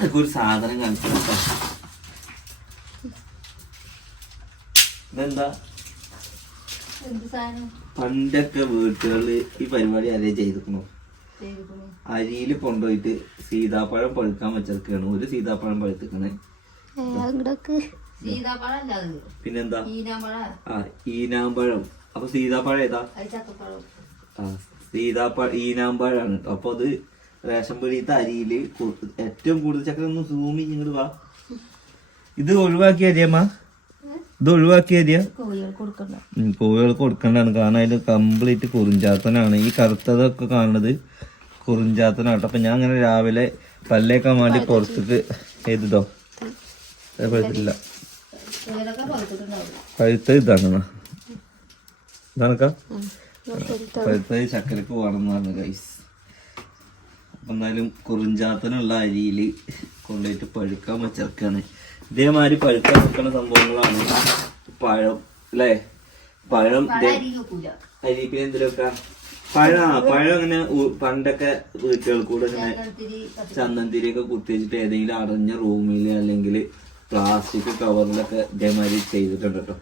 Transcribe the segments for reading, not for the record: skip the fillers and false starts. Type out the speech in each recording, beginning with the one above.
അതൊക്കെ ഒരു സാധനം കാണിച്ചു. ഇതെന്താ? പണ്ടൊക്കെ വീട്ടുകളില് ഈ പരിപാടി ആരെയും ചെയ്തിരിക്കണോ? അരിയിൽ കൊണ്ടുപോയിട്ട് സീതാപ്പഴം പഴുക്കാൻ വെച്ചെടുക്കുകയാണ്. ഒരു സീതാപ്പഴം പഴുത്തിക്കണേ. പിന്നെന്താ? ഈനാമ്പഴം. അപ്പൊ സീതാപ്പഴം ഏതാ? ഈനാമ്പഴാണ് കേട്ടോ. അപ്പൊ അത് റേഷൻ പീടിയത്തെ അരിയില് ഏറ്റവും കൂടുതൽ ചക്കര ഒന്ന് സൂമി ഇങ്ങോട്ട് വാ. ഇത് ഒഴിവാക്കിയ അരിയമ്മ, ഇത് ഒഴിവാക്കിയ അരിയ കോഴികൾക്ക് കൊടുക്കണ്ടാണ്. കാരണം അതിൽ കംപ്ലീറ്റ് കുറിഞ്ചാത്തനാണ്. ഈ കറുത്തതൊക്കെ കാണുന്നത് കുറിഞ്ചാത്തനാട്ടോ. അപ്പൊ ഞാൻ അങ്ങനെ രാവിലെ പല്ലേക്കാൻ വേണ്ടി പുറത്തേക്ക് ചെയ്തിട്ടോ. പഴുത്തില്ല. പഴുത്ത ഇതാണ് ഇതാണക്കാ പഴുത്ത ചക്കരക്ക് വേണമെന്നാണ് ഗൈസ്. അപ്പൊ എന്തായാലും കുറിഞ്ചാത്തനുള്ള അരിയിൽ കൊണ്ടുപോയിട്ട് പഴുക്കാൻ വെച്ചേർക്കാണ്. ഇതേമാതിരി പഴുക്കാൻ വെക്കുന്ന സംഭവങ്ങളാണ് പഴം അല്ലേ? പഴം അരി പിന്നെ എന്തിലൊക്കെ പഴം അങ്ങനെ പണ്ടൊക്കെ വീട്ടുകൾ കൂടെ ഇങ്ങനെ ചന്ദനത്തിരിയൊക്കെ കുത്തിവെച്ചിട്ട് ഏതെങ്കിലും അടഞ്ഞ റൂമിൽ അല്ലെങ്കിൽ പ്ലാസ്റ്റിക് കവറിലൊക്കെ ഇതേമാതിരി ചെയ്തിട്ടുണ്ട് കേട്ടോ.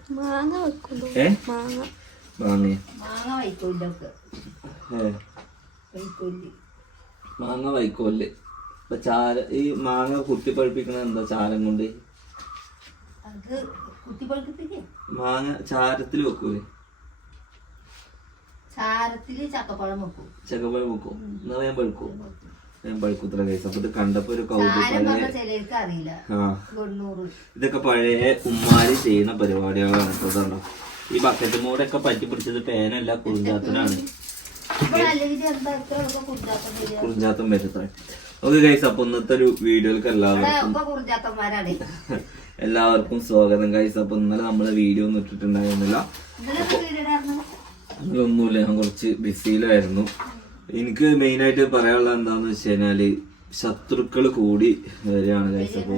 മാങ്ങ വൈക്കോല്. ഇപ്പൊ ഈ മാങ്ങ കുത്തി പഴുപ്പിക്കണ എന്താ? ചാരം കൊണ്ട് മാങ്ങ ചാരത്തിൽ വെക്കൂലേ? ചക്കപ്പഴം വെക്കും. എന്നാ ഞാൻ പഴുക്കും. ഞാൻ പഴുക്കുത്ര കേസ്. അപ്പൊ ഇത് കണ്ടപ്പോ ഒരു ഇതൊക്കെ പഴയ ഉമ്മാരി ചെയ്യുന്ന പരിപാടികളാണ് കേട്ടോ. ഈ ബക്കറ്റ് മൂടൊക്കെ പറ്റി പിടിച്ചത് പേനല്ല, കുറിഞ്ചാത്തനാണ്. കുറിഞ്ചാത്തം വരുത്ത. ഓക്കെ ഗൈസ്, അപ്പൊ ഇന്നത്തെ ഒരു വീഡിയോയിലേക്ക് എല്ലാവർക്കും സ്വാഗതം ഗൈസ്. അപ്പൊ ഇന്നലെ നമ്മള് വീഡിയോ ഒന്നും ഇട്ടിട്ടുണ്ടായിരുന്നില്ല. ഒന്നുമില്ല, ഞാൻ കുറച്ച് ബിസിയിലായിരുന്നു. എനിക്ക് മെയിൻ ആയിട്ട് പറയാനുള്ളത് എന്താന്ന് വെച്ച് കഴിഞ്ഞാല് ശത്രുക്കൾ കൂടി വരികയാണ് ഗൈസ്. അപ്പൊ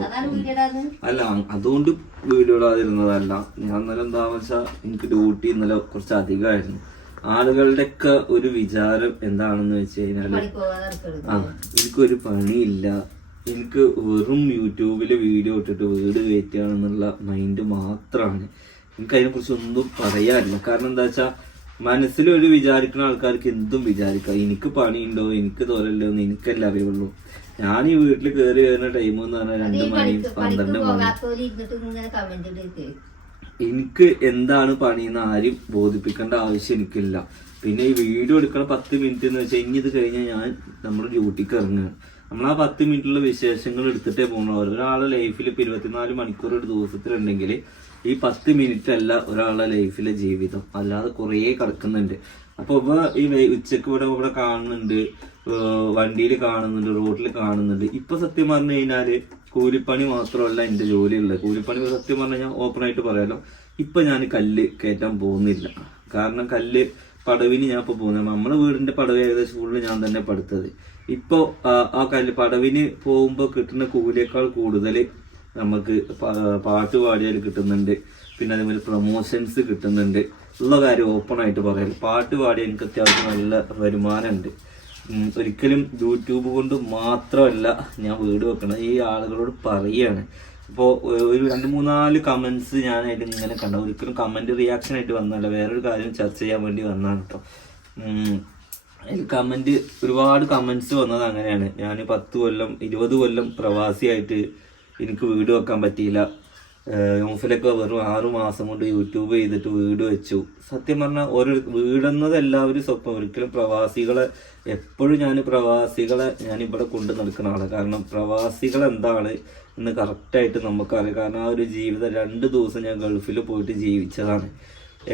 അല്ല, അതുകൊണ്ട് വീഡിയോ ഇടാതിരുന്നതല്ല. ഞാൻ ഇന്നലെ എന്താന്ന് വെച്ചാൽ എനിക്ക് ഡ്യൂട്ടി ഇന്നലെ കുറച്ച് അധികമായിരുന്നു. ആളുകളുടെ ഒക്കെ ഒരു വിചാരം എന്താണെന്ന് വെച്ച് കഴിഞ്ഞാല് എനിക്കൊരു പണിയില്ല, എനിക്ക് വെറും യൂട്യൂബില് വീഡിയോ ഇട്ടിട്ട് വീട് കയറ്റുകയാണെന്നുള്ള മൈൻഡ് മാത്രമാണ്. എനിക്ക് അതിനെ കുറിച്ച് ഒന്നും പറയാനില്ല. കാരണം എന്താ വെച്ചാൽ മനസ്സിലൊരു വിചാരിക്കുന്ന ആൾക്കാർക്ക് എന്തും വിചാരിക്കാം. എനിക്ക് പണിയുണ്ടോ, എനിക്ക് തോരല്ലോ എന്ന് എനിക്കല്ലേ അറിയുള്ളൂ. ഞാൻ ഈ വീട്ടിൽ കയറി വരുന്ന ടൈം എന്ന് പറഞ്ഞാൽ 2 മണി 12 മണി. എനിക്ക് എന്താണ് പണിയെന്ന് ആരും ബോധിപ്പിക്കേണ്ട ആവശ്യം എനിക്കില്ല. പിന്നെ ഈ വീഡിയോ എടുക്കണ 10 മിനിറ്റ് എന്ന് വെച്ചാൽ ഇനി ഇത് കഴിഞ്ഞാൽ ഞാൻ നമ്മുടെ ഡ്യൂട്ടിക്ക് ഇറങ്ങുകയാണ്. നമ്മൾ ആ 10 മിനിറ്റുള്ള വിശേഷങ്ങൾ എടുത്തിട്ടേ പോകണം. ഒരാളുടെ ലൈഫിൽ ഇപ്പൊ 24 മണിക്കൂർ ഒരു ദിവസത്തിലുണ്ടെങ്കിൽ ഈ 10 മിനിറ്റ് അല്ല ഒരാളുടെ ലൈഫിലെ ജീവിതം, അല്ലാതെ കുറേ കിടക്കുന്നുണ്ട്. അപ്പൊ ഈ ഉച്ചക്ക് ഇവിടെ കാണുന്നുണ്ട്, വണ്ടിയിൽ കാണുന്നുണ്ട്, റോഡിൽ കാണുന്നുണ്ട്. ഇപ്പൊ സത്യം പറഞ്ഞു കഴിഞ്ഞാല് കൂലിപ്പണി മാത്രമല്ല എന്റെ ജോലിയുള്ളത്. കൂലിപ്പണി സത്യം പറഞ്ഞു ഞാൻ ഓപ്പൺ ആയിട്ട് പറയാലോ, ഇപ്പൊ ഞാൻ കല്ല് കയറ്റാൻ പോകുന്നില്ല. കാരണം കല്ല് പടവിന് ഞാൻ ഇപ്പൊ പോകുന്നത്, നമ്മളെ വീടിന്റെ പടവ് ഏകദേശം ഫുള്ള് ഞാൻ തന്നെ പടുത്തത്. ഇപ്പൊ ആ കല്ല് പടവിന് പോകുമ്പോ കിട്ടുന്ന കൂലിയേക്കാൾ കൂടുതൽ നമുക്ക് പാട്ട് പാടിയാൽ കിട്ടുന്നുണ്ട്. പിന്നെ അതേപോലെ പ്രൊമോഷൻസ് കിട്ടുന്നുണ്ട്. ഉള്ള കാര്യം ഓപ്പൺ ആയിട്ട് പറയാം, പാട്ട് പാടിയാൽ എനിക്ക് അത്യാവശ്യം നല്ല വരുമാനമുണ്ട്. ഒരിക്കലും യൂട്യൂബ് കൊണ്ട് മാത്രമല്ല ഞാൻ വീട് വെക്കണം, ഈ ആളുകളോട് പറയാണ്. അപ്പോൾ ഒരു 2-3-4 കമന്റ്സ് ഞാനായിട്ട് ഇങ്ങനെ കണ്ട, ഒരിക്കലും കമന്റ് റിയാക്ഷൻ ആയിട്ട് വന്നല്ല, വേറൊരു കാര്യം ചർച്ച ചെയ്യാൻ വേണ്ടി വന്നതാണ് കേട്ടോ. കമന്റ് ഒരുപാട് കമന്റ്സ് വന്നത് അങ്ങനെയാണ്. ഞാൻ 10 കൊല്ലം 20 കൊല്ലം പ്രവാസിയായിട്ട് എനിക്ക് വീട് വെക്കാൻ പറ്റിയില്ല. യൂഫിലൊക്കെ വെറും 6 മാസം കൊണ്ട് യൂട്യൂബ് ചെയ്തിട്ട് വീട് വെച്ചു. സത്യം പറഞ്ഞാൽ ഒരു വീടെന്നത് എല്ലാവരും സ്വപ്നം. ഒരിക്കലും പ്രവാസികളെ എപ്പോഴും ഞാൻ ഇവിടെ കൊണ്ടു നടക്കുന്ന ആളാണ്. കാരണം പ്രവാസികൾ എന്താണ് എന്ന് കറക്റ്റായിട്ട് നമുക്കറിയാം. കാരണം ആ ഒരു ജീവിതം 2 ദിവസം ഞാൻ ഗൾഫിൽ പോയിട്ട് ജീവിച്ചതാണ്.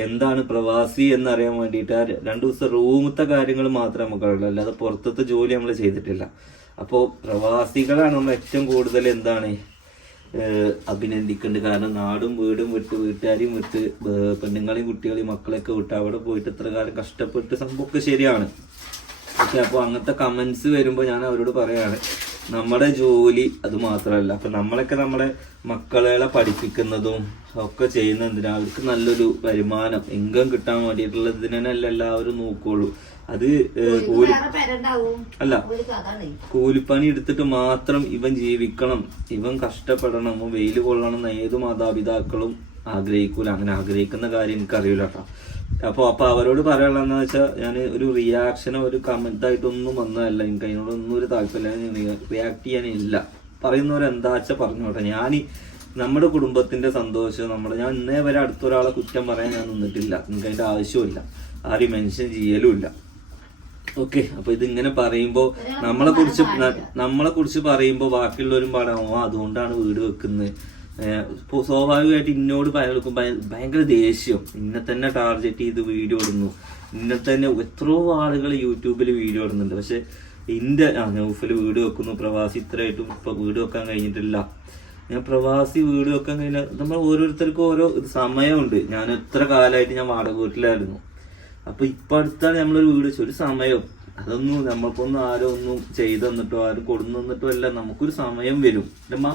എന്താണ് പ്രവാസി എന്നറിയാൻ വേണ്ടിയിട്ട് ആ 2 ദിവസം റൂമത്തെ കാര്യങ്ങൾ മാത്രമേ നമുക്കറിയുള്ളൂ, അല്ലാതെ പുറത്തത്തെ ജോലി നമ്മൾ ചെയ്തിട്ടില്ല. അപ്പോൾ പ്രവാസികളാണ് നമ്മൾ ഏറ്റവും കൂടുതൽ എന്താണ് അഭിനന്ദിക്കേണ്ടത്. കാരണം നാടും വീടും വിട്ട്, വീട്ടുകാരെയും വിട്ട്, പെണ്ണുങ്ങളെയും കുട്ടികളെയും മക്കളെയൊക്കെ വിട്ട് അവിടെ പോയിട്ട് ഇത്ര കാലം കഷ്ടപ്പെട്ട് സംഭവമൊക്കെ ശരിയാണ്. ഓക്കെ, അപ്പോൾ അങ്ങനത്തെ കമന്റ്സ് വരുമ്പോൾ ഞാൻ അവരോട് പറയാണ്, നമ്മുടെ ജോലി അത് മാത്രമല്ല. അപ്പം നമ്മളൊക്കെ നമ്മുടെ മക്കളെ പഠിപ്പിക്കുന്നതും ഒക്കെ ചെയ്യുന്ന എന്തിനാ, അവർക്ക് നല്ലൊരു വരുമാനം ഇൻകം കിട്ടാൻ വേണ്ടിയിട്ടുള്ളതിനല്ല എല്ലാവരും നോക്കുകയുള്ളൂ. അത് അല്ല, കൂലിപ്പണി എടുത്തിട്ട് മാത്രം ഇവൻ ജീവിക്കണം, ഇവൻ കഷ്ടപ്പെടണം, വെയിൽ കൊള്ളണം എന്ന് ഏത് മാതാപിതാക്കളും ആഗ്രഹിക്കൂല. അങ്ങനെ ആഗ്രഹിക്കുന്ന കാര്യം എനിക്കറിയില്ല കേട്ടോ. അപ്പൊ അവരോട് പറയാനുള്ളതെന്ന് വെച്ചാൽ, ഞാൻ ഒരു റിയാക്ഷനോ ഒരു കമന്റ് ആയിട്ടൊന്നും വന്നതല്ല. എനിക്ക് അതിനോടൊന്നും ഒരു താല്പര്യം റിയാക്ട് ചെയ്യാനില്ല. പറയുന്നവരെന്താ വെച്ചാൽ പറഞ്ഞോട്ടെ. നമ്മുടെ കുടുംബത്തിന്റെ സന്തോഷം ഞാൻ ഇന്നേ വരെ അടുത്തൊരാളെ കുറ്റം പറയാൻ ഞാൻ നിന്നിട്ടില്ല. എനിക്ക് അതിന്റെ ആവശ്യമില്ല, ആരും മെൻഷൻ ചെയ്യലുമില്ല. ഓക്കെ. അപ്പൊ ഇതിങ്ങനെ പറയുമ്പോ നമ്മളെ കുറിച്ച് പറയുമ്പോ ബാക്കിയുള്ളവരും പാടാമോ അതുകൊണ്ടാണ് വീട് വെക്കുന്നത്. സ്വാഭാവികമായിട്ട് ഇന്നോട് പലർക്കും ഭയങ്കര ദേഷ്യം. ഇന്നെ തന്നെ ടാർഗറ്റ് ചെയ്ത് വീഡിയോ ഇടുന്നു. ഇന്നെ തന്നെ എത്രയോ ആളുകൾ യൂട്യൂബിൽ വീഡിയോ ഇടുന്നുണ്ട്. പക്ഷെ നൗഫല് വീട് വെക്കുന്നു, പ്രവാസി ഇത്രയായിട്ടും ഇപ്പൊ വീട് വെക്കാൻ കഴിഞ്ഞിട്ടില്ല. ഞാൻ പ്രവാസി വീട് വെക്കാൻ കഴിഞ്ഞ നമ്മൾ ഓരോരുത്തർക്കും ഓരോ സമയമുണ്ട്. ഞാൻ എത്ര കാലമായിട്ട് ഞാൻ വാടക വീട്ടിലായിരുന്നു. അപ്പൊ ഇപ്പൊ അടുത്താണ് നമ്മളൊരു വീട് വെച്ചു. ഒരു സമയം അതൊന്നും നമ്മൾക്കൊന്നും ആരും ഒന്നും ചെയ്തു തന്നിട്ടോ ആരും കൊടുന്നു തന്നിട്ടോ അല്ല, നമുക്കൊരു സമയം വരും. അമ്മ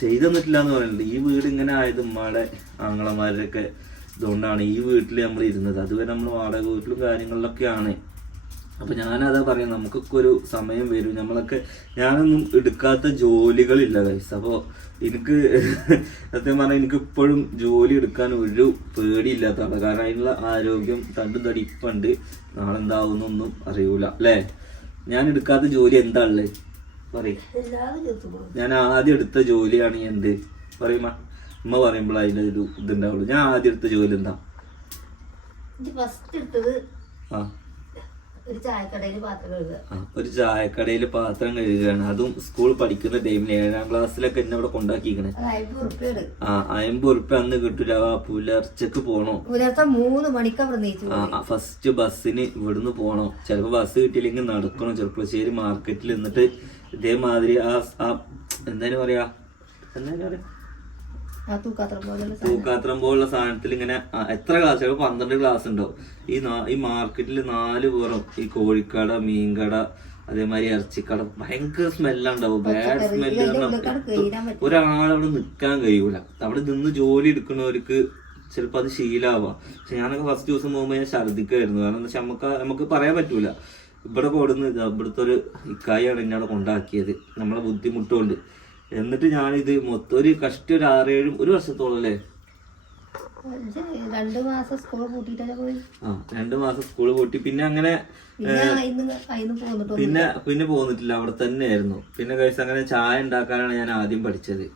ചെയ്തു തന്നിട്ടില്ല എന്ന് പറയുന്നത്. ഈ വീട് ഇങ്ങനെ ആയത് ഉമ്മയുടെ ആങ്ങളമാരുടെയൊക്കെ ഇതുകൊണ്ടാണ് ഈ വീട്ടിൽ നമ്മൾ ഇരുന്നത്. അതുവരെ നമ്മൾ വാടക വീട്ടിലും കാര്യങ്ങളിലൊക്കെയാണ്. അപ്പൊ ഞാനതാ പറയാം, നമുക്കൊക്കെ ഒരു സമയം വരും. ഞാനൊന്നും എടുക്കാത്ത ജോലികളില്ല ഗൈസ്. അപ്പോൾ എനിക്ക് സത്യം പറഞ്ഞാൽ എനിക്ക് ഇപ്പോഴും ജോലി എടുക്കാൻ ഒരു പേടിയില്ലാത്തതാണ്. കാരണം അതിനുള്ള ആരോഗ്യം തടിപ്പുണ്ട്. നാളെ എന്താവുന്നൊന്നും അറിയൂല അല്ലേ. ഞാൻ എടുക്കാത്ത ജോലി എന്താ ഉള്ളത് പറയും. ഞാൻ ആദ്യം എടുത്ത ജോലിയാണ് എന്ത് പറയുമ്പോ ഉമ്മ പറയുമ്പോൾ അതിൻ്റെ ഒരു ഇതുണ്ടാവുള്ളൂ. ഞാൻ ആദ്യം എടുത്ത ജോലി എന്താ? ഒരു ചായക്കടയിൽ പാത്രം കഴുകുകയാണ്. അതും സ്കൂൾ പഠിക്കുന്ന ടൈമിൽ 7ാം ക്ലാസ്സിലൊക്കെ എന്നെ ഇവിടെ കൊണ്ടാക്കിക്കണേ. 50 ഉറുപ്പ്യ അന്ന് കിട്ടൂല. പുലർച്ചക്ക് പോണോ, 3 മണിക്ക് ഫസ്റ്റ് ബസ്സിന് ഇവിടുന്ന് പോണോ. ചിലപ്പോ ബസ് കിട്ടിയില്ലെങ്കിൽ നടക്കണം ചെറുപ്പശ്ശേരി മാർക്കറ്റിൽ. എന്നിട്ട് ഇതേമാതിരി എന്തായാലും പറയാ തൂക്കാത്രം പോലുള്ള സാധനത്തിൽ ഇങ്ങനെ എത്ര ക്ലാസ്, ചിലപ്പോൾ 12 ക്ലാസ് ഉണ്ടാവും. ഈ മാർക്കറ്റിൽ 4 പേരും ഈ കോഴിക്കട, മീൻകട, അതേമാതിരി ഇറച്ചിക്കട, ഭയങ്കര സ്മെല്ലുണ്ടാവും. Bad smell. ഒരാളവിടെ നിൽക്കാൻ കഴിയൂല. അവിടെ നിന്ന് ജോലി എടുക്കുന്നവർക്ക് ചിലപ്പോൾ അത് ശീലാവാം. പക്ഷെ ഞാനൊക്കെ ഫസ്റ്റ് ദിവസം പോകുമ്പോൾ ഞാൻ ഛർദ്ദിക്കായിരുന്നു. കാരണം എന്താ വെച്ചാൽ നമുക്ക് പറയാൻ പറ്റൂല. ഇവിടെ കൊടുന്ന് ഇവിടുത്തെ ഒരു ഇക്കായാണ് എന്നെ അവിടെ കൊണ്ടാക്കിയത്, നമ്മളെ ബുദ്ധിമുട്ടുകൊണ്ട്. എന്നിട്ട് ഞാനിത് മൊത്തം ഒരു കഷ്ടി ഒരു 6-7 ഒരു വർഷത്തോളം അല്ലേ, 2 മാസം സ്കൂള് പൂട്ടി. പിന്നെ അങ്ങനെ പിന്നെ പോന്നിട്ടില്ല, അവിടെ തന്നെ ആയിരുന്നു. പിന്നെ കഴിച്ച് അങ്ങനെ ചായ ഉണ്ടാക്കാനാണ് ഞാൻ ആദ്യം പഠിച്ചത്.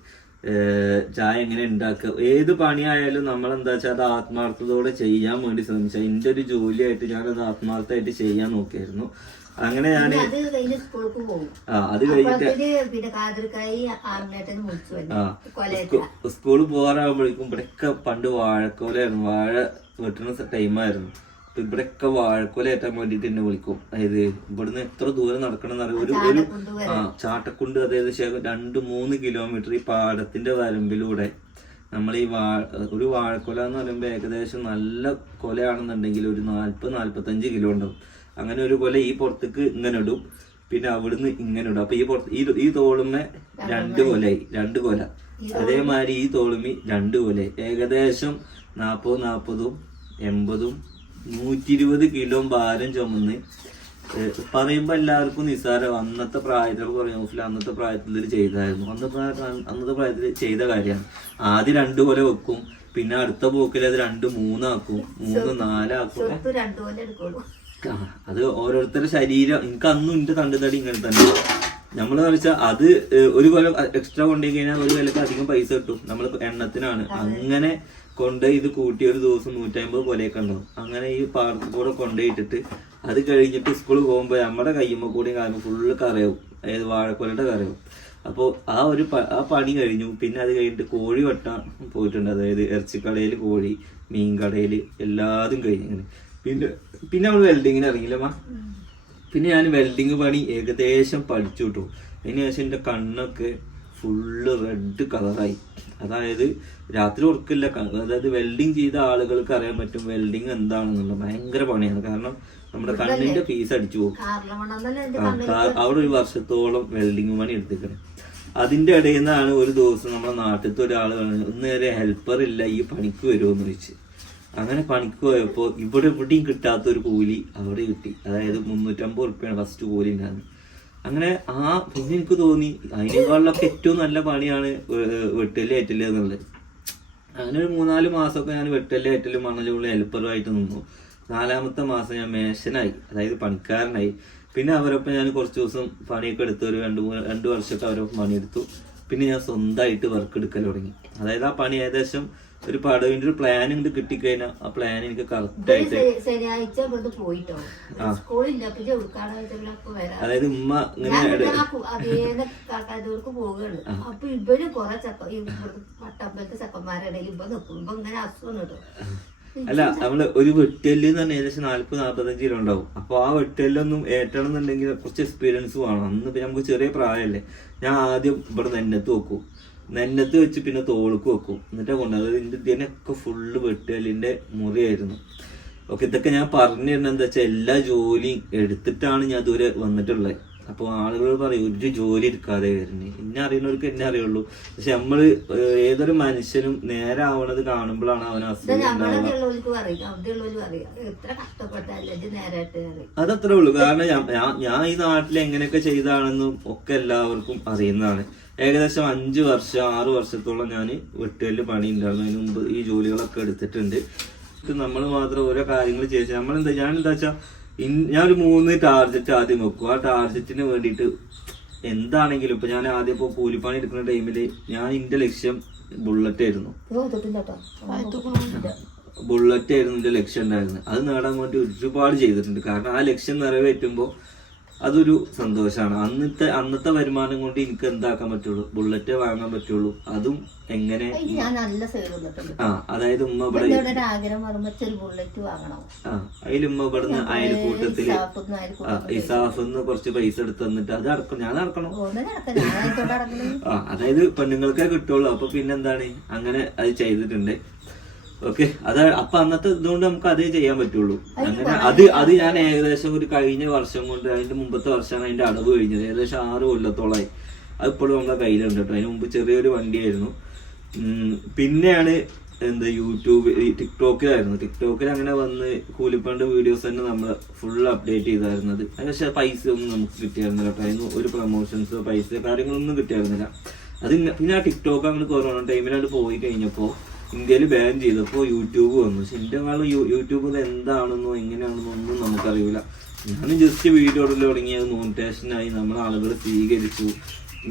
ചായ എങ്ങനെ ഉണ്ടാക്കുക, ഏത് പണിയായാലും നമ്മളെന്താ വെച്ചാൽ അത് ആത്മാർത്ഥതയോടെ ചെയ്യാൻ വേണ്ടി ശ്രമിച്ചാൽ. എൻ്റെ ഒരു ജോലിയായിട്ട് ഞാനത് ആത്മാർത്ഥമായിട്ട് ചെയ്യാൻ നോക്കിയായിരുന്നു. അങ്ങനെ ഞാൻ അത് കഴിഞ്ഞിട്ട് സ്കൂളിൽ പോകാറാകുമ്പോഴേക്കും ഇവിടെയൊക്കെ പണ്ട് വാഴക്കോലായിരുന്നു. വാഴ വെട്ടുന്ന ടൈമായിരുന്നു. അപ്പൊ ഇവിടെയൊക്കെ വാഴക്കോല ഏറ്റാൻ വേണ്ടിട്ട് എന്നെ വിളിക്കും. അതായത് ഇവിടുന്ന് എത്ര ദൂരം നടക്കണം എന്നറിയാം. ഒരു ചാട്ടക്കുണ്ട്, അതായത് 2-3 കിലോമീറ്റർ ഈ പാടത്തിന്റെ വരമ്പിലൂടെ നമ്മൾ ഈ ഒരു വാഴക്കൊല എന്ന് പറയുമ്പോൾ ഏകദേശം നല്ല കൊലയാണെന്നുണ്ടെങ്കിൽ ഒരു 40-45 കിലോ ഉണ്ടാവും. അങ്ങനെ ഒരു കൊല ഈ പുറത്തേക്ക് ഇങ്ങനെ ഇടും, പിന്നെ അവിടുന്ന് ഇങ്ങനെ ഇടും. അപ്പൊ ഈ തോളുമ്മ 2 കൊലയായി, 2 കൊല. അതേമാതിരി ഈ തോളുമ്മി 2 കൊലയായി. ഏകദേശം 40-40, 80, 120 കിലോ ഭാരം ചുമന്ന്. പറയുമ്പോ എല്ലാവർക്കും നിസ്സാരം. അന്നത്തെ പ്രായത്തിൽ പറഞ്ഞു, അന്നത്തെ പ്രായത്തിൽ ചെയ്തായിരുന്നു. അന്നത്തെ പ്രായത്തിൽ ചെയ്ത കാര്യമാണ്. ആദ്യം 2 കൊല വെക്കും, പിന്നെ അടുത്ത പോക്കിൽ അത് 2-3 ആക്കും, 3-4 ആക്കും. അത് ഓരോരുത്തരുടെ ശരീരം. എനിക്ക് അന്നും എന്റെ തണ്ടുതടി ഇങ്ങനെ തന്നെ. നമ്മള് കളിച്ചാൽ അത് ഒരു കൊല്ലം എക്സ്ട്രാ കൊണ്ടുപോയി കഴിഞ്ഞാൽ ഒരു കൊല്ലക്ക് അധികം പൈസ കിട്ടും. നമ്മൾ എണ്ണത്തിനാണ്. അങ്ങനെ കൊണ്ടുപോയി ഇത് കൂട്ടി ഒരു ദിവസം 150 കൊലയൊക്കെ ഉണ്ടാവും. അങ്ങനെ ഈ പാടത്തിൽ കൂടെ കൊണ്ടുപോയിട്ടിട്ട് അത് കഴിഞ്ഞിട്ട് സ്കൂളിൽ പോകുമ്പോൾ നമ്മുടെ കയ്യുമ്പോൾ കൂടി കാരണം ഫുള്ള് കറയാവും. അതായത് വാഴക്കൊലയുടെ കറയാവും. അപ്പോൾ ആ പണി കഴിഞ്ഞു. പിന്നെ അത് കഴിഞ്ഞിട്ട് കോഴി വെട്ടാൻ പോയിട്ടുണ്ട്. അതായത് ഇറച്ചിക്കടയിൽ കോഴി, മീൻ കടയിൽ എല്ലാതും കഴിഞ്ഞു. പിന്നെ നമ്മൾ വെൽഡിങ്ങിന് ഇറങ്ങിയില്ലമ്മ. പിന്നെ ഞാൻ വെൽഡിങ് പണി ഏകദേശം പഠിച്ചു കിട്ടും. അതിന് ശേഷം എൻ്റെ കണ്ണൊക്കെ ഫുള്ള് റെഡ് കളറായി. അതായത് രാത്രി ഉറക്കില്ല. അതായത് വെൽഡിങ് ചെയ്ത ആളുകൾക്ക് അറിയാൻ പറ്റും വെൽഡിങ് എന്താണെന്നുള്ളത്. ഭയങ്കര പണിയാണ്. കാരണം നമ്മുടെ കണ്ണിന്റെ പീസ് അടിച്ചു പോകും. അവിടെ 1 വർഷത്തോളം വെൽഡിങ് പണി എടുത്തിരിക്കണം. അതിന്റെ ഇടയിൽ നിന്നാണ് ഒരു ദിവസം നമ്മുടെ നാട്ടിലത്തെ ഒരാൾ നേരെ ഹെൽപ്പർ ഇല്ല, ഈ പണിക്ക് വരുമോന്ന് ചോദിച്ചു. അങ്ങനെ പണിക്ക് പോയപ്പോ ഇവിടെ എവിടെയും കിട്ടാത്തൊരു കൂലി അവിടെ കിട്ടി. അതായത് 350 ഉറുപ്പ്യാണ് ഫസ്റ്റ് കൂലി ഉണ്ടായിരുന്നു. അങ്ങനെ പിന്നെ എനിക്ക് തോന്നി അതിനേക്കാളിലൊക്കെ ഏറ്റവും നല്ല പണിയാണ് വെട്ടല് ഏറ്റല് എന്നുള്ളത്. അങ്ങനെ ഒരു 3-4 മാസമൊക്കെ ഞാൻ വെട്ടല് ഏറ്റലും മണലുള്ള ഹെൽപ്പറുമായിട്ട് നിന്നു. 4ാമത്തെ മാസം ഞാൻ മേശനായി, അതായത് പണിക്കാരനായി. പിന്നെ അവരൊപ്പം ഞാൻ കുറച്ച് ദിവസം പണിയൊക്കെ എടുത്തു, ഒരു 2 വർഷമൊക്കെ അവരൊപ്പം പണിയെടുത്തു. പിന്നെ ഞാൻ സ്വന്തമായിട്ട് വർക്ക് എടുക്കൽ തുടങ്ങി. അതായത് ആ പണി ഏകദേശം ഒരു പടവിന്റെ ഒരു പ്ലാൻ ഇങ്ങോട്ട് കിട്ടിക്കഴിഞ്ഞാൽ ആ പ്ലാൻ എനിക്ക് കറക്റ്റ് ആയിട്ട് ശനിയാഴ്ച ഇവിടുന്ന് പോയിട്ടോ, സ്കൂളില്ല, പിന്നെ അതായത് ഉമ്മ ഇങ്ങനെ കാക്കാദൂർക്ക് പോവുകയാണ്. അപ്പൊ ഇവര് കൊറേ പട്ടമ്പലത്തെ ചെക്കന്മാരുടെ ഇപ്പൊ നിൽക്കും, ഇപ്പൊ ഇങ്ങനെ അസുഖം കേട്ടോ. അല്ല, നമ്മള് ഒരു വെട്ടല് എന്ന് പറഞ്ഞാൽ ഏകദേശം 40-45 കിലോ ഉണ്ടാവും. അപ്പൊ ആ വെട്ടലൊന്നും ഏറ്റണം എന്നുണ്ടെങ്കിൽ കുറച്ച് എക്സ്പീരിയൻസ് വേണം. അന്ന് പിന്നെ നമുക്ക് ചെറിയ പ്രായമല്ലേ. ഞാൻ ആദ്യം ഇവിടെ നെന്നത്ത് വെക്കും, നെന്നത്ത് വെച്ച് പിന്നെ തോൾക്ക് വെക്കും, എന്നിട്ട് കൊണ്ടുപോകും. അതായത് ഇതിനൊക്കെ ഫുള്ള് വെട്ടലിന്റെ മുറിയായിരുന്നു. ഓക്കെ, ഇതൊക്കെ ഞാൻ പറഞ്ഞു തരുന്നത് എന്താ വെച്ചാൽ എല്ലാ ജോലിയും എടുത്തിട്ടാണ് ഞാൻ ഇതുവരെ വന്നിട്ടുള്ളത്. അപ്പോൾ ആളുകൾ പറയും ഒരു ജോലി എടുക്കാതെ വരുന്നത്. എന്നെ അറിയുന്നവർക്ക് എന്നെ അറിയുള്ളൂ. പക്ഷെ നമ്മള് ഏതൊരു മനുഷ്യനും നേരെ ആവണത് കാണുമ്പോഴാണ് അവന് അസുഖം അതത്രേ ഉള്ളൂ. കാരണം ഞാൻ ഈ നാട്ടിൽ എങ്ങനെയൊക്കെ ചെയ്താണെന്നും ഒക്കെ എല്ലാവർക്കും അറിയുന്നതാണ്. ഏകദേശം 5 വർഷം 6 വർഷത്തോളം ഞാൻ വെട്ടുകല്ല് പണി ഉണ്ടായിരുന്നു. അതിന് മുമ്പ് ഈ ജോലികളൊക്കെ എടുത്തിട്ടുണ്ട്. നമ്മൾ മാത്രം ഓരോ കാര്യങ്ങൾ ചെയ്ത് ഞാനെന്താ വെച്ചാൽ ഞാനൊരു 3 ടാർജറ്റ് ആദ്യം വെക്കും. ആ ടാർജറ്റിന് വേണ്ടിയിട്ട് എന്താണെങ്കിലും ഇപ്പൊ ഞാൻ ആദ്യം ഇപ്പോൾ കൂലിപ്പണി എടുക്കുന്ന ടൈമില് ഞാൻ എന്റെ ലക്ഷ്യം ബുള്ളറ്റ് ആയിരുന്നു. എന്റെ ലക്ഷ്യം ഉണ്ടായിരുന്നു. അത് നേടാൻ വേണ്ടി ഒരുപാട് ചെയ്തിട്ടുണ്ട്. കാരണം ആ ലക്ഷ്യം നിറവേറ്റുമ്പോൾ അതൊരു സന്തോഷമാണ്. അന്നത്തെ വരുമാനം കൊണ്ട് എനിക്ക് എന്താക്കാൻ പറ്റുള്ളൂ, ബുള്ളറ്റ് വാങ്ങാൻ പറ്റുള്ളൂ. അതും എങ്ങനെ അതായത് ഉമ്മ ഇവിടെ അതിലുമ്മ ഇവിടുന്ന് അയൽക്കൂട്ടത്തില് ഇസാഫിന്ന് കുറച്ച് പൈസ എടുത്ത് തന്നിട്ട് അത് അടക്കണം, ഞാൻ അടക്കണം. അതായത് പെണ്ണുങ്ങൾക്കേ കിട്ടുള്ളൂ. അപ്പൊ പിന്നെന്താണ്, അങ്ങനെ അത് ചെയ്തിട്ടുണ്ട്. ഓക്കെ, അപ്പൊ അന്നത്തെ ഇതുകൊണ്ട് നമുക്ക് അതേ ചെയ്യാൻ പറ്റുള്ളൂ. അങ്ങനെ അത് ഞാൻ ഏകദേശം ഒരു കഴിഞ്ഞ വർഷം കൊണ്ട്, അതിന്റെ മുമ്പത്തെ വർഷമാണ് അതിന്റെ അടവ് കഴിഞ്ഞത്. ഏകദേശം 6 കൊല്ലത്തോളമായി. അത് ഇപ്പോഴും നമ്മളെ കയ്യിലുണ്ട് കേട്ടോ. അതിന് മുമ്പ് ചെറിയൊരു വണ്ടിയായിരുന്നു. പിന്നെയാണ് ടിക്ടോക്കിൽ അങ്ങനെ വന്ന് കൂലിപ്പണ്ട് വീഡിയോസ് തന്നെ നമ്മൾ ഫുൾ അപ്ഡേറ്റ് ചെയ്തായിരുന്നത്. പക്ഷെ പൈസ ഒന്നും നമുക്ക് കിട്ടിയായിരുന്നില്ല കേട്ടോ. അതിന് ഒരു പ്രൊമോഷൻസോ പൈസ കാര്യങ്ങളൊന്നും കിട്ടിയായിരുന്നില്ല. പിന്നെ ആ ടിക്ടോക്ക് അങ്ങനെ കൊറോണ ടൈമിലാണ് പോയി കഴിഞ്ഞപ്പോ ഇന്ത്യയിൽ ബാൻ ചെയ്തപ്പോൾ യൂട്യൂബ് വന്നു. പക്ഷെ എൻ്റെ കാലം യൂട്യൂബിൽ എന്താണെന്നോ എങ്ങനെയാണെന്നോ ഒന്നും നമുക്കറിയില്ല. ഞാൻ ജസ്റ്റ് വീഡിയോ ഇടൽ തുടങ്ങി, അത് മോണിറ്റേഷനായി, നമ്മളെ ആളുകൾ സ്വീകരിച്ചു,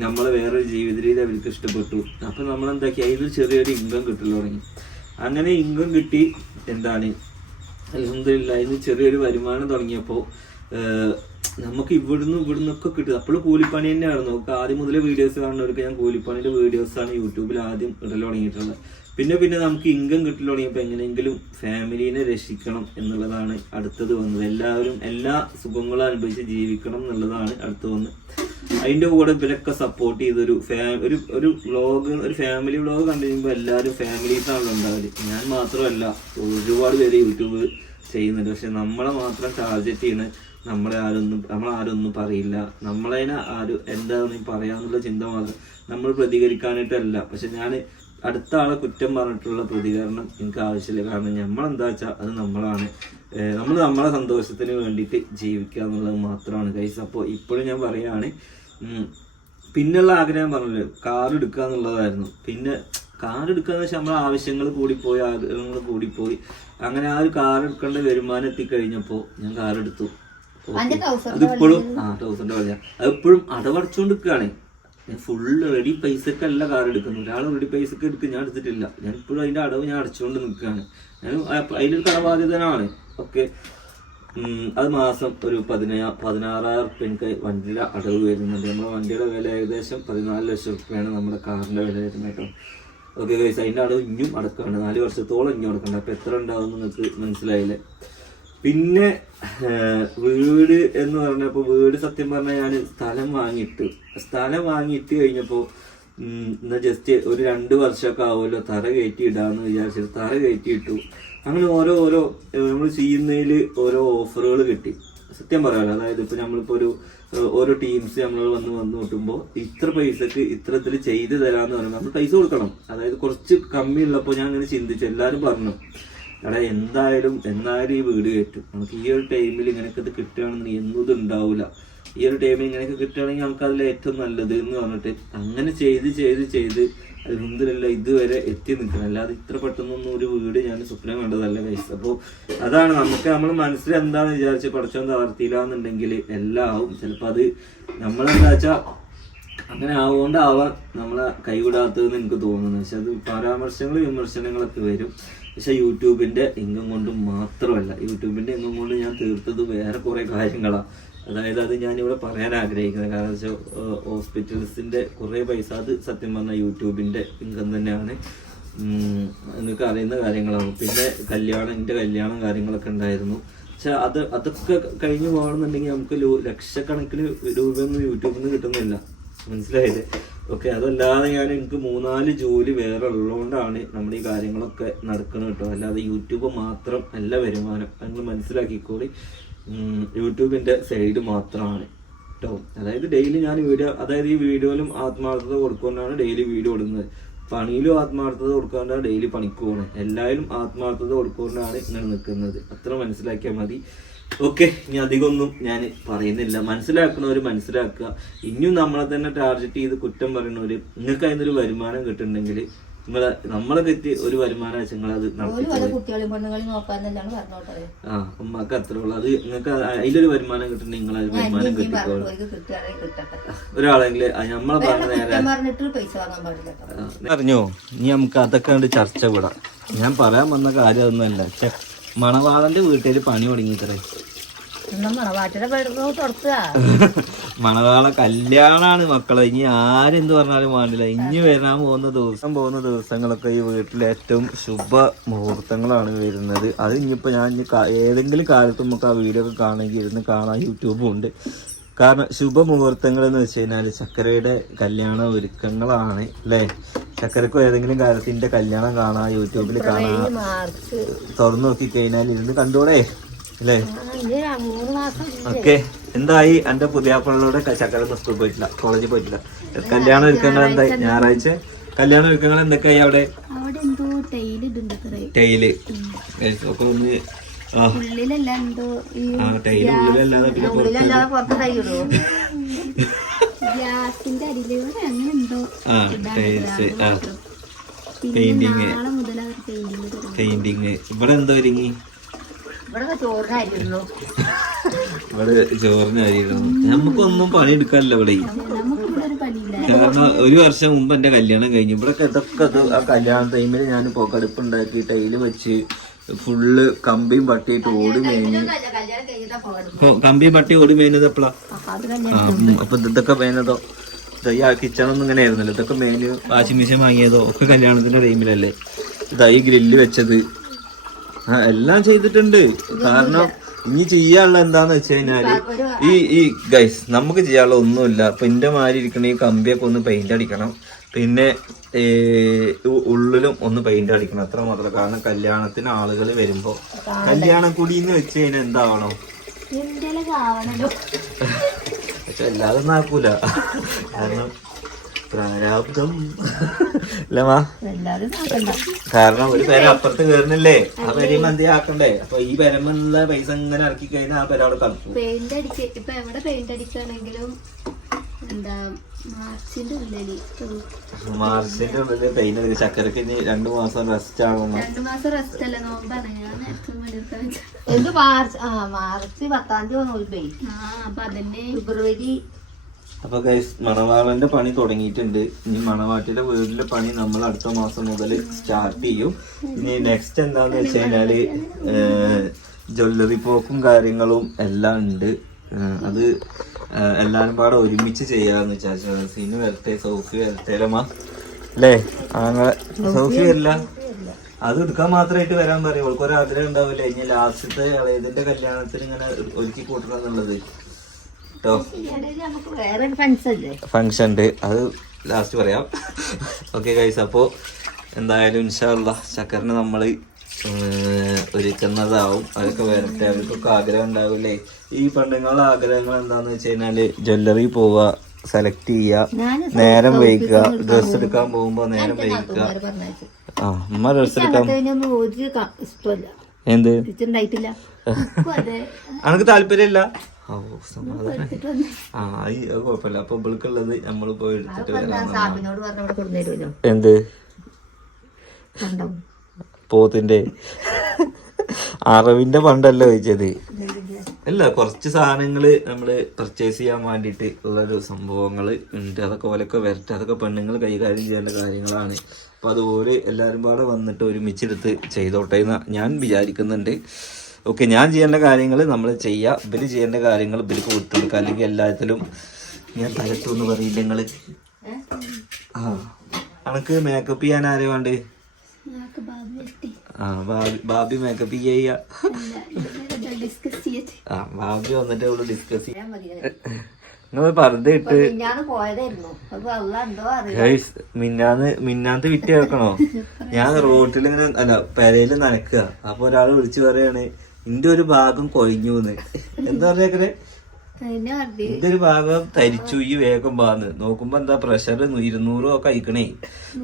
നമ്മളെ വേറൊരു ജീവിത രീതി അവർക്ക് ഇഷ്ടപ്പെട്ടു. അപ്പൊ നമ്മളെന്താക്കി അതിൽ ചെറിയൊരു ഇൻകം കിട്ടൽ തുടങ്ങി. അങ്ങനെ ഇൻകം കിട്ടി, അൽഹംദുലില്ലാഹ് അതിന് ചെറിയൊരു വരുമാനം തുടങ്ങിയപ്പോൾ നമുക്ക് ഇവിടുന്നൊക്കെ കിട്ടും. അപ്പോൾ കൂലിപ്പണി തന്നെയാണ്. നമുക്ക് ആദ്യം മുതലേ വീഡിയോസ് കാണുന്നവർക്ക് ഞാൻ കൂലിപ്പണിയുടെ വീഡിയോസാണ് യൂട്യൂബിൽ ആദ്യം ഇടൽ തുടങ്ങിയിട്ടുള്ളത്. പിന്നെ നമുക്ക് ഇൻകം കിട്ടൽ തുടങ്ങിയപ്പോൾ എങ്ങനെയെങ്കിലും ഫാമിലീനെ രക്ഷിക്കണം എന്നുള്ളതാണ് അടുത്തത് വന്നത്. എല്ലാവരും എല്ലാ സുഖങ്ങളും അനുഭവിച്ച് ജീവിക്കണം എന്നുള്ളതാണ് അടുത്ത് വന്നത്. അതിന്റെ കൂടെ ഇവരൊക്കെ സപ്പോർട്ട് ചെയ്തൊരു വ്ളോഗ്, ഒരു ഫാമിലി വ്ളോഗ് കണ്ടു കഴിയുമ്പോൾ എല്ലാവരും ഫാമിലീസാണല്ലോ ഉണ്ടാവില്ല. ഞാൻ മാത്രമല്ല, ഒരുപാട് പേര് യൂട്യൂബ് ചെയ്യുന്നുണ്ട്. പക്ഷെ നമ്മളെ മാത്രം ടാർഗറ്റ് ചെയ്യുന്നത് നമ്മളാരൊന്നും പറയില്ല, നമ്മളതിനെ എന്താണെന്ന് പറയാന്നുള്ള ചിന്ത മാത്രം. നമ്മൾ പ്രതികരിക്കാനായിട്ടല്ല. പക്ഷെ ഞാൻ അടുത്ത ആളെ കുറ്റം പറഞ്ഞിട്ടുള്ള പ്രതികരണം എനിക്ക് ആവശ്യമില്ല. കാരണം നമ്മളെന്താ വെച്ചാൽ അത് നമ്മളാണ്. നമ്മളെ സന്തോഷത്തിന് വേണ്ടിയിട്ട് ജീവിക്കുക എന്നുള്ളത് മാത്രമാണ് ഗൈസ്. അപ്പോൾ ഇപ്പോഴും ഞാൻ പറയുകയാണ്, പിന്നെയുള്ള ആഗ്രഹം പറഞ്ഞല്ലോ കാർ എടുക്കുക എന്നുള്ളതായിരുന്നു. പിന്നെ കാർ എടുക്കാന്ന് വെച്ചാൽ നമ്മളെ ആവശ്യങ്ങൾ കൂടിപ്പോയി, ആഗ്രഹങ്ങൾ കൂടിപ്പോയി. അങ്ങനെ ആ ഒരു കാർ എടുക്കേണ്ട വരുമാനം എത്തിക്കഴിഞ്ഞപ്പോൾ ഞാൻ കാർ എടുത്തു. അതിപ്പോഴും 1000 പറയാം, അതിപ്പോഴും അടവടച്ചുകൊണ്ടിരിക്കുകയാണ്. ഞാൻ ഫുള്ള് റെഡി പൈസക്കല്ല കാർ എടുക്കുന്നു. ഒരാൾ റെഡി പൈസക്ക് എടുക്കും, ഞാൻ എടുത്തിട്ടില്ല. ഞാൻ ഇപ്പോഴും അതിന്റെ അടവ് ഞാൻ അടച്ചുകൊണ്ട് നിൽക്കുകയാണ്. ഞാൻ അതിലൊരു കടബാധ്യതനാണ്. ഓക്കെ, അത് മാസം ഒരു 16,000 ഉറുപ്പ്യ എനിക്ക് വണ്ടിയുടെ അടവ് വരുന്നുണ്ട്. നമ്മുടെ വണ്ടിയുടെ വില ഏകദേശം 14 ലക്ഷം ഉറുപ്പ്യാണ് നമ്മുടെ കാറിന്റെ വില വരുന്നത് കേട്ടോ. ഓക്കെ ഗൈസ്, അതിന്റെ അടവ് ഇനിയും അടക്കാണ്. 4 വർഷത്തോളം ഇനിയും അടക്കണ്ട. അപ്പൊ എത്ര ഉണ്ടാവും നിങ്ങൾക്ക് മനസ്സിലായില്ലേ. പിന്നെ വീട് എന്ന് പറഞ്ഞപ്പോ വീട് സത്യം പറഞ്ഞാൽ ഞാൻ സ്ഥലം വാങ്ങിയിട്ട് കഴിഞ്ഞപ്പോ എന്നാ ജസ്റ്റ് ഒരു 2 വർഷമൊക്കെ ആവുമല്ലോ തറ കയറ്റി ഇടാന്ന് വിചാരിച്ചിട്ട് തറ കയറ്റി ഇട്ടു. അങ്ങനെ ഓരോ നമ്മൾ ചെയ്യുന്നതിൽ ഓരോ ഓഫറുകൾ കിട്ടി. സത്യം പറയാലോ, അതായത് ഇപ്പൊ നമ്മളിപ്പോ ഓരോ ടീംസ് നമ്മൾ വന്ന് കിട്ടുമ്പോൾ ഇത്ര പൈസക്ക് ഇത്തരത്തിൽ ചെയ്തു തരാന്ന് പറയുമ്പോൾ നമ്മൾ പൈസ കൊടുക്കണം. അതായത് കുറച്ച് കമ്മി ഉള്ളപ്പോൾ ഞാൻ അങ്ങനെ ചിന്തിച്ചു. എല്ലാവരും പറഞ്ഞു എടാ എന്തായാലും ഈ വീട് കയറ്റും. നമുക്ക് ഈ ഒരു ടൈമിൽ ഇങ്ങനെയൊക്കെ ഇത് കിട്ടുകയാണെന്നുണ്ടെങ്കിൽ എന്നും ഇത് ഉണ്ടാവില്ല. ഈ ഒരു ടൈമിൽ ഇങ്ങനെയൊക്കെ കിട്ടുകയാണെങ്കിൽ നമുക്ക് അതിൽ ഏറ്റവും നല്ലത് എന്ന് പറഞ്ഞിട്ട് അങ്ങനെ ചെയ്ത് അൽഹംദുലില്ലാഹ് ഇതുവരെ എത്തി നിൽക്കണം. അല്ലാതെ ഇത്ര പെട്ടെന്നൊന്നും ഒരു വീട് ഞാൻ സ്വപ്നം കണ്ടതല്ല ഗൈസ്. അപ്പോൾ അതാണ് നമുക്ക് നമ്മുടെ മനസ്സിൽ എന്താണെന്ന് വിചാരിച്ച് പഠിച്ചോ തളർത്തിയില്ല എന്നുണ്ടെങ്കിൽ എല്ലാം ആവും. ചിലപ്പോൾ അത് നമ്മളെന്താ വെച്ചാൽ അങ്ങനെ ആവുകൊണ്ടാവാൻ നമ്മളെ കൈവിടാത്തതെന്ന് എനിക്ക് തോന്നുന്നു. പക്ഷെ അത് വിമർശനങ്ങളൊക്കെ വരും. പക്ഷെ യൂട്യൂബിന്റെ ഇൻകം കൊണ്ട് മാത്രമല്ല, യൂട്യൂബിന്റെ ഇൻകം കൊണ്ട് ഞാൻ തീർത്തത് വേറെ കുറെ കാര്യങ്ങളാണ്. അതായത് അത് ഞാനിവിടെ പറയാൻ ആഗ്രഹിക്കുന്നത് കാരണം വെച്ചാൽ ഹോസ്പിറ്റൽസിന്റെ കുറെ പൈസ അത് സത്യം പറഞ്ഞാൽ യൂട്യൂബിന്റെ ഇൻകം തന്നെയാണ്. നിങ്ങൾക്ക് അറിയുന്ന കാര്യങ്ങളാണ്. പിന്നെ എൻ്റെ കല്യാണം കാര്യങ്ങളൊക്കെ ഉണ്ടായിരുന്നു. പക്ഷെ അതൊക്കെ കഴിഞ്ഞു പോകണമെന്നുണ്ടെങ്കിൽ നമുക്ക് ലക്ഷക്കണക്കിന് രൂപയൊന്നും യൂട്യൂബിൽ നിന്ന് കിട്ടുന്നില്ല. മനസ്സിലായില്ലേ? ഓക്കെ, അതല്ലാതെ എനിക്ക് 3-4 ജോലി വേറെ ഉള്ളതുകൊണ്ടാണ് നമ്മുടെ ഈ കാര്യങ്ങളൊക്കെ നടക്കുന്നത് കേട്ടോ. അല്ലാതെ യൂട്യൂബ് മാത്രം അല്ല വരുമാനം, നിങ്ങൾ മനസ്സിലാക്കിക്കോളി. യൂട്യൂബിന്റെ സൈഡ് മാത്രമാണ് കേട്ടോ. അതായത് ഡെയിലി ഞാൻ വീഡിയോ, അതായത് ഈ വീഡിയോയിലും ആത്മാർത്ഥത കൊടുക്കൊണ്ടാണ് ഡെയിലി വീഡിയോ ഇടുന്നത്. പണിയിലും ആത്മാർത്ഥത കൊടുക്കാണ്ടാണ് ഡെയിലി പണിക്ക് പോകുന്നത്. എല്ലാവരും ആത്മാർത്ഥത കൊടുക്കൊണ്ടാണ് ഇങ്ങനെ നിൽക്കുന്നത്. അത്ര മനസ്സിലാക്കിയാൽ മതി. ഓക്കെ, ഇനി അധികമൊന്നും ഞാൻ പറയുന്നില്ല. മനസ്സിലാക്കുന്നവർ മനസ്സിലാക്കുക. ഇനിയും നമ്മളെ തന്നെ ടാർഗറ്റ് ചെയ്ത് കുറ്റം പറയുന്നവര്, നിങ്ങൾക്ക് അതിനൊരു വരുമാനം കിട്ടുന്നുണ്ടെങ്കിൽ നമ്മളെ തെറ്റി ഒരു വരുമാനം വെച്ചാൽ നിങ്ങൾ അത് ഉമ്മക്ക് അത്രേ ഉള്ളു. അത് നിങ്ങൾക്ക് അതിലൊരു വരുമാനം കിട്ടുന്നുണ്ടെങ്കിൽ നിങ്ങൾ അത് വരുമാനം കിട്ടിക്കോളും. ഒരാളെങ്കിൽ നമ്മളെ പറഞ്ഞോ. ഇനി നമുക്ക് അതൊക്കെ കണ്ട് ചർച്ച വിടാം. ഞാൻ പറയാൻ വന്ന കാര്യം അതൊന്നുമല്ല. മണവാളന്റെ വീട്ടില് പണി തുടങ്ങിത്രേ. മണവാള കല്യാണാണ് മക്കളെ. ഇനി ആരെന്ത് പറഞ്ഞാലും വേണ്ടില്ല. ഇനി വരാൻ പോകുന്ന ദിവസങ്ങളൊക്കെ ഈ വീട്ടിലെ ഏറ്റവും ശുഭ മുഹൂർത്തങ്ങളാണ് വരുന്നത്. അത് ഇനിയിപ്പോ ഞാൻ ഏതെങ്കിലും കാലത്ത് നമുക്ക് ആ വീഡിയോ ഒക്കെ കാണണമെങ്കിൽ ഇരുന്ന് കാണാൻ യൂട്യൂബും ഉണ്ട്. കാരണം ശുഭമുഹൂർത്തങ്ങൾ എന്ന് വെച്ച് കഴിഞ്ഞാല് ചക്കരയുടെ കല്യാണ ഒരുക്കങ്ങളാണ് അല്ലേ. ചക്കരക്കും ഏതെങ്കിലും കാലത്തിന്റെ കല്യാണം കാണാം, യൂട്യൂബിൽ കാണാം. തുറന്നു നോക്കി കഴിഞ്ഞാൽ ഇരുന്ന് കണ്ടോടെ അല്ലേ. ഓക്കെ, എന്തായി എന്റെ പുതിയാപ്പുള്ളൂടെ ചക്കര സ്കൂൾ പോയിട്ടില്ല, കോളേജിൽ പോയിട്ടില്ല. കല്യാണം ഒരുക്കങ്ങൾ എന്തായി? ഞായറാഴ്ച കല്യാണ ഒരുക്കങ്ങൾ എന്തൊക്കെയായി അവിടെ? ടൈല് ഒക്കെ ഒന്ന് ടൈലുള്ളിലല്ലാതെ പിന്നെ പെയിന്റിങ്. ഇവിടെ എന്തോ ഒരുങ്ങി? ഇവിടെ ചോറിന് അരിയിരുന്നു. നമുക്കൊന്നും പണി എടുക്കാനല്ലോ ഇവിടെ. കാരണം ഒരു വർഷം മുമ്പ് എന്റെ കല്യാണം കഴിഞ്ഞു. ഇവിടെ ഇതൊക്കെ ആ കല്യാണ ടൈമില് ഞാൻ പോക്കടുപ്പ് ഉണ്ടാക്കി ടൈല് വെച്ച് ഫുള്ള് കമ്പിയും പട്ടിയിട്ട് ഓടി മേഞ്ഞ്. കമ്പിയും പട്ടി ഓടി മേഞ്ഞത് എപ്പോഴാ? അപ്പൊ ഇതൊക്കെ മേഞ്ഞതോ ഈ കിച്ചണൊന്നും ഇങ്ങനെ ആയിരുന്നല്ലോ. ഇതൊക്കെ മേഞ്ഞ് വാഷിംഗ് മെഷീൻ വാങ്ങിയതോ ഒക്കെ കല്യാണത്തിന്റെ ടൈമിലല്ലേ. ഇതായി ഗ്രില്ല് വെച്ചത് എല്ലാം ചെയ്തിട്ടുണ്ട്. കാരണം ഇനി ചെയ്യാനുള്ള എന്താന്ന് വെച്ച് കഴിഞ്ഞാല് ഈ ഗൈസ് നമുക്ക് ചെയ്യാനുള്ള ഒന്നുമില്ല. അപ്പൊ എന്റെ മാതിരി ഇരിക്കണ ഈ കമ്പിയൊക്കെ ഒന്ന് പെയിന്റ് അടിക്കണം. പിന്നെ ഉള്ളിലും ഒന്ന് പെയിന്റ് അടിക്കണം. അത്ര മാത്രം. കാരണം കല്യാണത്തിന് ആളുകൾ വരുമ്പോ കല്യാണം കുടിന്ന് വെച്ച് കഴിഞ്ഞാൽ എന്താവണം? പക്ഷെ എല്ലാതും നാക്കൂല. കാരണം പ്രാരാബ്ദം അല്ലമാ. കാരണം ഒരു പേര അപ്പുറത്ത് കേറുന്നില്ലേ, ആ പെരയും എന്ത് ആക്കണ്ടേ. അപ്പൊ ഈ പെരമെന്നുള്ള പൈസ ഇങ്ങനെ ഇറക്കി കഴിഞ്ഞാൽ ആ പെര അവിടെ കളിക്കും. ഇപ്പൊ എവിടെ പെയിന്റ് അടിക്കുകയാണെങ്കിലും എന്താ മാർച്ചിന്റെ ഉള്ളില് പെയിന്റ് അടിക്കും. ചക്കരക്ക് ഇനി 2 മാസം റെസ്റ്റ് ആകണം. 2 മാസം റെസ്റ്റ് അല്ല, നോമ്പാണ്. ഞാൻ എന്ത് മാർച്ച് 10-ാം തീയതി അപ്പൊ അതന്നെ ഫെബ്രുവരി. അപ്പൊ ഗൈസ് മണവാളന്റെ പണി തുടങ്ങിയിട്ടുണ്ട്. ഇനി മണവാട്ടിയുടെ വീട്ടിലെ പണി നമ്മൾ അടുത്ത മാസം മുതൽ സ്റ്റാർട്ട് ചെയ്യും. ഇനി നെക്സ്റ്റ് എന്താന്ന് വെച്ച് കഴിഞ്ഞാല് ജ്വല്ലറി പോക്കും കാര്യങ്ങളും എല്ലാം ഉണ്ട്. അത് എല്ലാരും പാടെ ഒരുമിച്ച് ചെയ്യാന്ന് വെച്ചാൽ സീന് വരട്ടെ, സോഫി വരട്ടേലമ്മ അല്ലേ. അങ്ങനെ സോഫി വരില്ല, അത് എടുക്കാൻ മാത്രമായിട്ട് വരാൻ പറയും. അവൾക്ക് ഒരാഗ്രഹം ഉണ്ടാവില്ല ഇനി ലാസ്റ്റത്തെ ഇതിന്റെ കല്യാണത്തിന് ഇങ്ങനെ ഒരുക്കി കൂട്ടണം എന്നുള്ളത് കേട്ടോ. ഫങ്ഷൻ ഉണ്ട്, അത് ലാസ്റ്റ് പറയാം. ഓക്കെ ഗൈസ്, അപ്പോ എന്തായാലും ഇൻഷാ അല്ലാഹ് ചക്കറിന് നമ്മള് ഒരുക്കുന്നതാവും. അതൊക്കെ വരട്ടെ. അവർക്കൊക്കെ ആഗ്രഹം ഉണ്ടാവില്ലേ. ഈ പെണ്ണുങ്ങളുടെ ആഗ്രഹങ്ങൾ എന്താന്ന് വെച്ച് കഴിഞ്ഞാല് ജ്വല്ലറി പോവുക, സെലക്ട് ചെയ്യുക, നേരം വൈകുക, ഡ്രസ് എടുക്കാൻ പോകുമ്പോ നേരം വൈകുക. ആ ഉമ്മ ഡ്രസ് എടുക്കാം. ഇഷ്ടമല്ല എന്ത് ഉണ്ടായിട്ടില്ല. അനക്ക് താല്പര്യമില്ല? ഓ സമാധാനം. ആ അത് കുഴപ്പമില്ല. അപ്പൊ ഇവൾക്കുള്ളത് നമ്മള് പോയി എടുത്തിട്ട് വരാം. എന്ത് പോത്തിന്റെ അറവിന്റെ പണ്ടല്ല ചോദിച്ചത്. അല്ല, കുറച്ച് സാധനങ്ങള് നമ്മള് പർച്ചേസ് ചെയ്യാൻ വേണ്ടിട്ട് ഉള്ളൊരു സംഭവങ്ങള് ഉണ്ട്. അതൊക്കെ ഓലൊക്കെ വരട്ടെ. അതൊക്കെ പെണ്ണുങ്ങൾ കൈകാര്യം ചെയ്യേണ്ട കാര്യങ്ങളാണ്. അപ്പൊ അതുപോലെ എല്ലാവരും പാടെ വന്നിട്ട് ഒരുമിച്ചെടുത്ത് ചെയ്തോട്ടെ എന്ന് ഞാൻ വിചാരിക്കുന്നുണ്ട്. ഓക്കെ, ഞാൻ ചെയ്യേണ്ട കാര്യങ്ങൾ നമ്മൾ ചെയ്യുക, ഇവര് ചെയ്യേണ്ട കാര്യങ്ങൾ ഇവർക്ക് കൊടുത്തെടുക്കുക. അല്ലെങ്കിൽ എല്ലാത്തിലും ഞാൻ തരട്ടു എന്ന് പറയില്ല നിങ്ങള്. ആ അനക്ക് മേക്കപ്പ് ചെയ്യാൻ ആരെയും വേണ്ടേ? ആ ബാബി മേക്കപ്പ് ചെയ്യ. ആ ബാബി വന്നിട്ട് ഇവിടെ ഡിസ്കസ് ചെയ്യാൻ. നിങ്ങൾ വെറുതെ ഇട്ട് മിന്നാന്ന് വിറ്റ് കേൾക്കണോ? ഞാൻ റോട്ടിൽ ഇങ്ങനെ അല്ല പെരയില് നനക്കുക. അപ്പൊ ഒരാള് വിളിച്ചു പറയാണ് ഇന്റെ ഒരു ഭാഗം കൊഴിഞ്ഞു എന്ന്. എന്താ പറഞ്ഞേക്കണേ? ഇന്റെ ഒരു ഭാഗം തരിച്ചു, ഈ വേഗം പാന്ന് നോക്കുമ്പോ എന്താ പ്രഷർ 200 ഒക്കെ അയക്കണേ.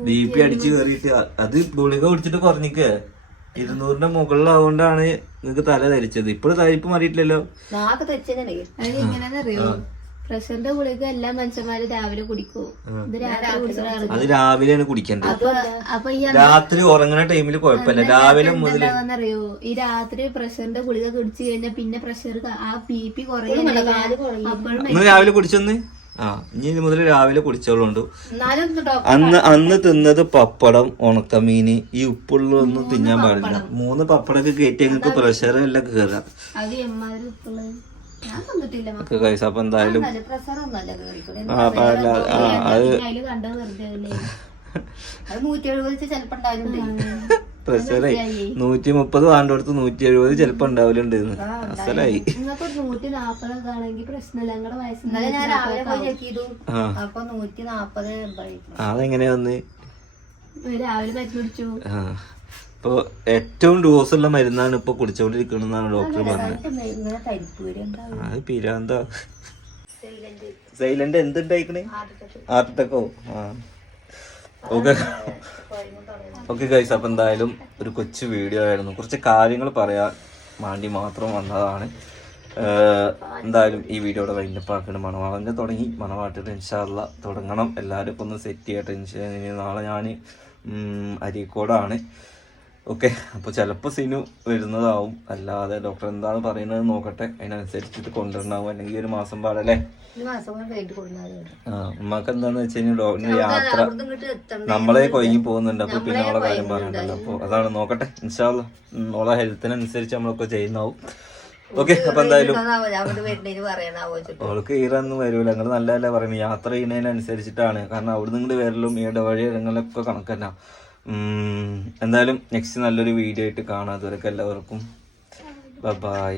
BP അടിച്ചു കയറിയിട്ട് അത് ഗുളിക കുടിച്ചിട്ട് കുറഞ്ഞിക്ക. 200ന്റെ മുകളിലാവുകൊണ്ടാണ് നിങ്ങക്ക് തല ധരിച്ചത്. ഇപ്പോഴും തരിപ്പ് മാറിയിട്ടില്ലല്ലോ. പ്രഷറിന്റെ ഗുളിക എല്ലാ മനുഷ്യന്മാരും രാവിലെ കുടിക്കും. അത് രാവിലെയാണ് കുടിക്കേണ്ടത്. രാത്രി ഉറങ്ങുന്ന ടൈമിൽ കുഴപ്പമില്ല. രാവിലെ മുതൽ അറിയോ, ഈ രാത്രി പ്രഷറിന്റെ ഗുളിക കുടിച്ചു കഴിഞ്ഞാൽ പിന്നെ പ്രഷർ ആ BP കുറയും. രാവിലെ കുടിച്ചൊന്ന് ഇനി മുതൽ രാവിലെ കുടിച്ചോളുണ്ട്. അന്ന് തിന്നത് പപ്പടം, ഉണക്കമീന്, ഈ ഉപ്പുള്ളൊന്നും തിന്നാൻ പാടില്ല. 3 പപ്പടമൊക്കെ കയറ്റി ഞങ്ങൾക്ക് പ്രഷർ എല്ലാം കയറാം. അപ്പൊ എന്തായാലും പ്രഷറേ 130 വേണ്ടടുത്ത് 170 ചിലപ്പോ ഉണ്ടാവലുണ്ട്. അസലായി. അതെങ്ങനെയാ വന്ന്? ഇപ്പൊ ഏറ്റവും ഡോസ് ഉള്ള മരുന്നാണ് ഇപ്പൊ കുടിച്ചോണ്ടിരിക്കണെന്നാണ് ഡോക്ടർ പറഞ്ഞത്. അത് പിരാന്താ. സൈലന്റ് എന്തുണ്ടായിക്കണേ? ഹാർട്ട് അറ്റാക്കോ? ഓക്കെ ഗൈസ്, അപ്പൊ എന്തായാലും ഒരു കൊച്ചു വീഡിയോ ആയിരുന്നു. കുറച്ച് കാര്യങ്ങൾ പറയാൻ വേണ്ടി മാത്രം വന്നതാണ്. എന്തായാലും ഈ വീഡിയോയുടെ വൈൻഡപ്പാക്കണം. മണവാളൻ്റെ തുടങ്ങി, മണവാട്ടിട്ട് ഇൻഷാ അല്ലാ തുടങ്ങണം. എല്ലാവരും ഇപ്പൊ ഒന്ന് സെറ്റ് ചെയ്യട്ടെ. നാളെ ഞാൻ അരീക്കോടാണ്. ഓക്കെ, അപ്പോൾ ചിലപ്പോൾ സിനു വരുന്നതാവും. അല്ലാതെ ഡോക്ടർ എന്താണ് പറയുന്നത് നോക്കട്ടെ, അതിനനുസരിച്ചിട്ട് കൊണ്ടുവരണാവും. അല്ലെങ്കിൽ 1 മാസം പാടല്ലേ. ഉമ്മക്ക് എന്താന്ന് വെച്ച് കഴിഞ്ഞാൽ യാത്ര നമ്മളെ കൊയ്ഞ്ഞു പോകുന്നുണ്ട്. അപ്പൊ പിന്നെ അവളെ കാര്യം പറയണ്ടല്ലോ. അപ്പൊ അതാണ് നോക്കട്ടെ. ഇൻഷാ അല്ലാ ഓളെ ഹെൽത്തിനനുസരിച്ച് നമ്മളൊക്കെ ചെയ്യുന്നാവും. ഓക്കെ, അപ്പൊ എന്തായാലും അവൾക്ക് ഈറൊന്നും വരൂല. നിങ്ങൾ നല്ലതല്ലേ പറയുന്നത്. യാത്ര ചെയ്യുന്നതിനനുസരിച്ചിട്ടാണ്. കാരണം അവിടെ നിങ്ങൾ വരലും ഈ ഇടവഴി ഇടങ്ങളിലൊക്കെ കണക്കന്നെ. എന്തായാലും നെക്സ്റ്റ് നല്ലൊരു വീഡിയോ ആയിട്ട് കാണാം. അതുവരെയൊക്കെ എല്ലാവർക്കും ബൈ.